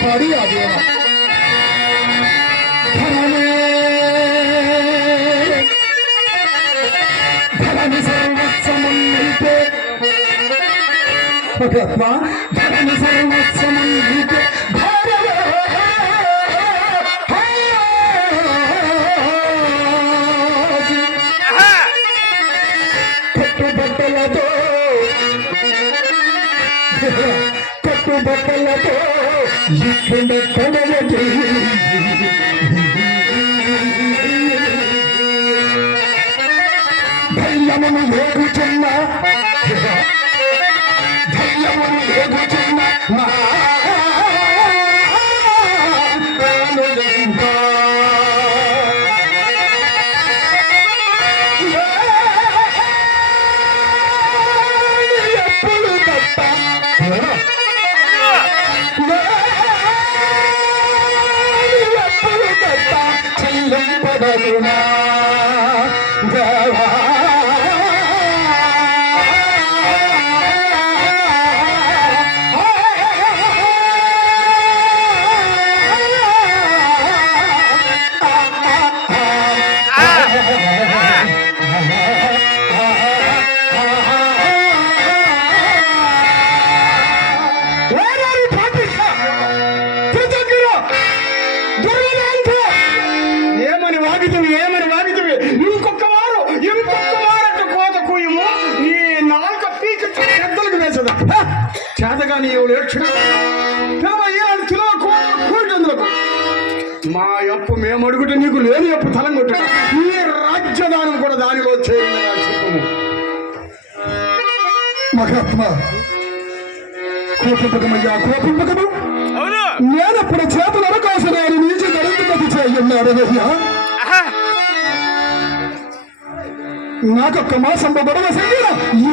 పాడి ఆ దేవ ధరణి సర్వస్వమున్నైతే ధరణి సర్వస్వమున్నైతే కట్టుబట్టలతో ఇక్కడ కడలకి ధైర్యమును వేగుచున్న ధైర్యమును వేగుచున్న ఎప్పుడు తప్ప చెల్లింపబడునా దేవా చేతగాని మా అప్పు మేము అడుగుట నీకు లేని అప్పు తలం కొట్టట ఈ రాజ్యదానం కూడా దానిలో చేరింది మహాత్మ కోపింపకమయ్యా కోపింపకము నేనప్పుడు చేతులు అవకాశం నీచి గడుపుగతి చేయన్నారయ్యా నాకొక్క మాసం గొడవ సరిగా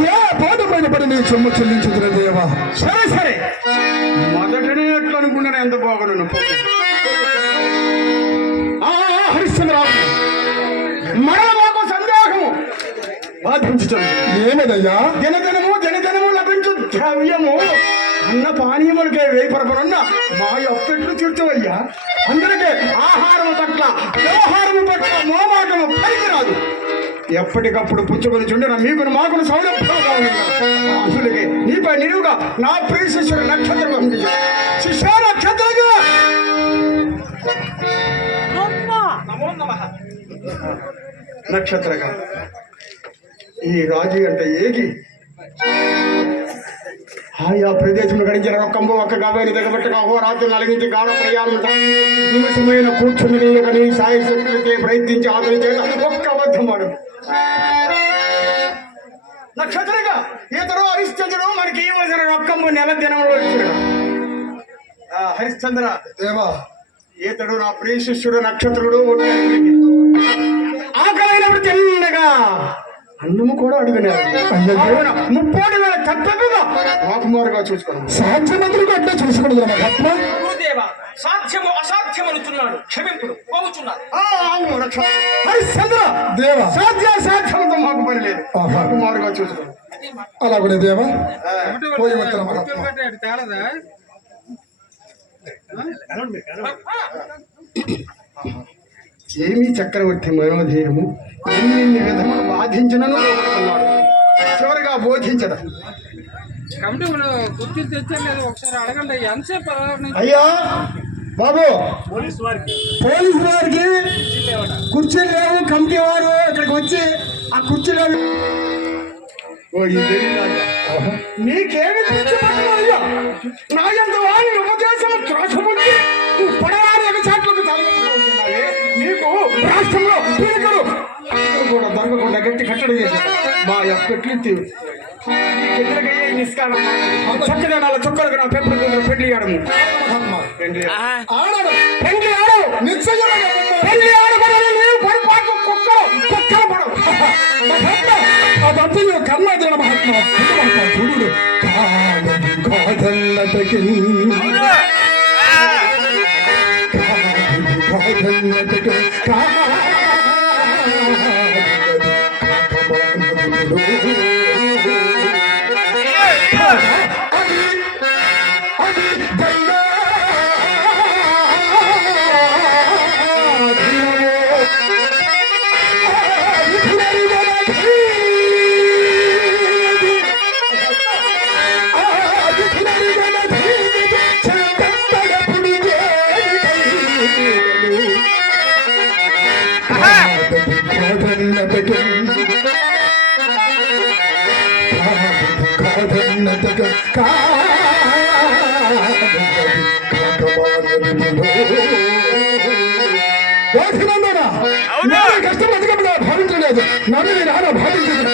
ఏ పాఠమైన పడి నీ సొమ్ము చెల్లించుతున్న దేవా సరే సరే మొదటనే ఎట్లా అనుకున్నాను ఎంత బాగున్నాను హరిశ్చంద్రరావు మరణ మాకు సందేహము బాధించుతుంది ఏమదయ్యా దినదినము లభించు ద్రవ్యము అన్న పానీయములకే వేపరపరన్న మా అప్పెట్లు తీర్చవయ్యా అందరికీ ఆహారము పట్ల వ్యవహారము పట్ల మోమాటము పనికిరాదు ఎప్పటికప్పుడు పుచ్చుకొని చుండిన మీకు మాకును సౌలభ్యులకి నీపై నిలువుగా నా ప్రియ శిష్యుడు నక్షత్రం శిష్య నక్షత్రంగా నక్షత్రగా ఈ రాజు అంటే ఏగి ఆయా ప్రదేశంలో గడించిన రొక్కంబు ఒక్క గావేని దిగబెట్టగా అహోరాత్రులు నలిగించి గాఢ ప్రయాణం నిమిషమైన కూర్చుని సాయి శక్తులకి ప్రయత్నించి ఆదరణ చేత ఒక్క అబద్ధం వాడు నక్షత్రంగా ఇతడు హరిశ్చంద్రుడు మనకి ఇవ్వవలసిన రొక్కము నెల దినంలో ఇచ్చాడు హరిశ్చంద్ర దేవా ఇతడు నా ప్రియ శిష్యుడు నక్షత్రుడు ఆకలైనప్పుడు తిన్నగా అన్నము కూడా అడుగున్నారు 30,000 తప్పగా వాకుమారుగా చూసుకోండి సాధ్యమంతులకు అట్లా చూసుకోండి సాధ్యము అసాధ్యమనుతున్నాడు క్షమింపుడు పోవుచున్నాడు హరిశ్చంద్ర దేవా సాధ్యంతో మాకు పని లేదు వాకుమారుగా చూసుకోండి అలా కూడా దేవా ఏమీ చక్రవర్తి మనోధీరము ఎన్ని విధములు బాధించినను చివరిగా బోధించడం గుర్తింపు తెచ్చలేదు ఒకసారి అడగండి ఎంతసేపు అయ్యా బాబు పోలీసు వారికి కుర్చీలు లేవు కమిటీ వారు ఇక్కడికి వచ్చి ఆ కుర్చీలు నీకేమి అయ్యా నా ఎంత వారి ఉపదేశం త్రోసముంది పడవారి ఎగచాట్లకు నీకు రాష్ట్రంలో పీడికలు కూడా దొరకకుండా గట్టి కట్టడి చేశారు మా యొక్క నిష్కారం చక్కదనాల చుక్కలకు నా పెంపుడు పెళ్లి ఆడము పెళ్లి ఆడు నిశ్చయమైన పెళ్లి ఆడబడని నీవు పరిపాటు కుక్కలు పడవు అదంతా కర్ణాటక మహాత్మా చూడు కాదన్నటకి కష్టం అధికంగా భావించలేదు. నన్ను నేను ఆడ భావించలేదు.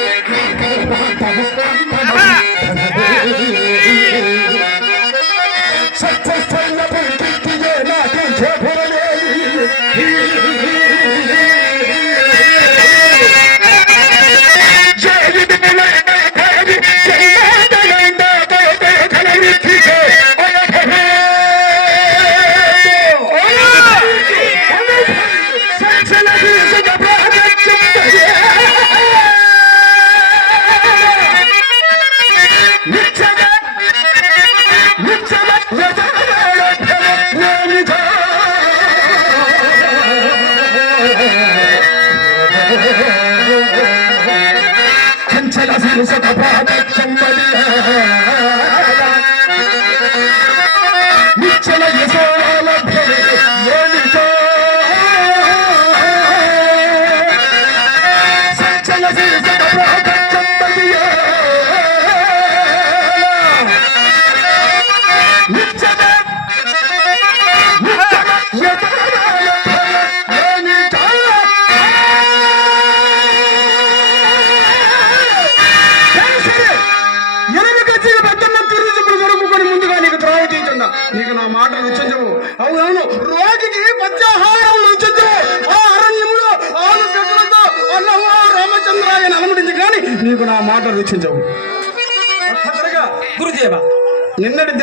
నీకు నా మాట రుచించవు. అవునవును, రోగికి పత్యాహారం రుచించవు. ఆ అరణ్యములో ఆలు పెద్దలతో అన్నవో రామచంద్రాయ నలమడించి కానీ నీకు నా మాట రుచించవు. గురుదేవ నిన్నటి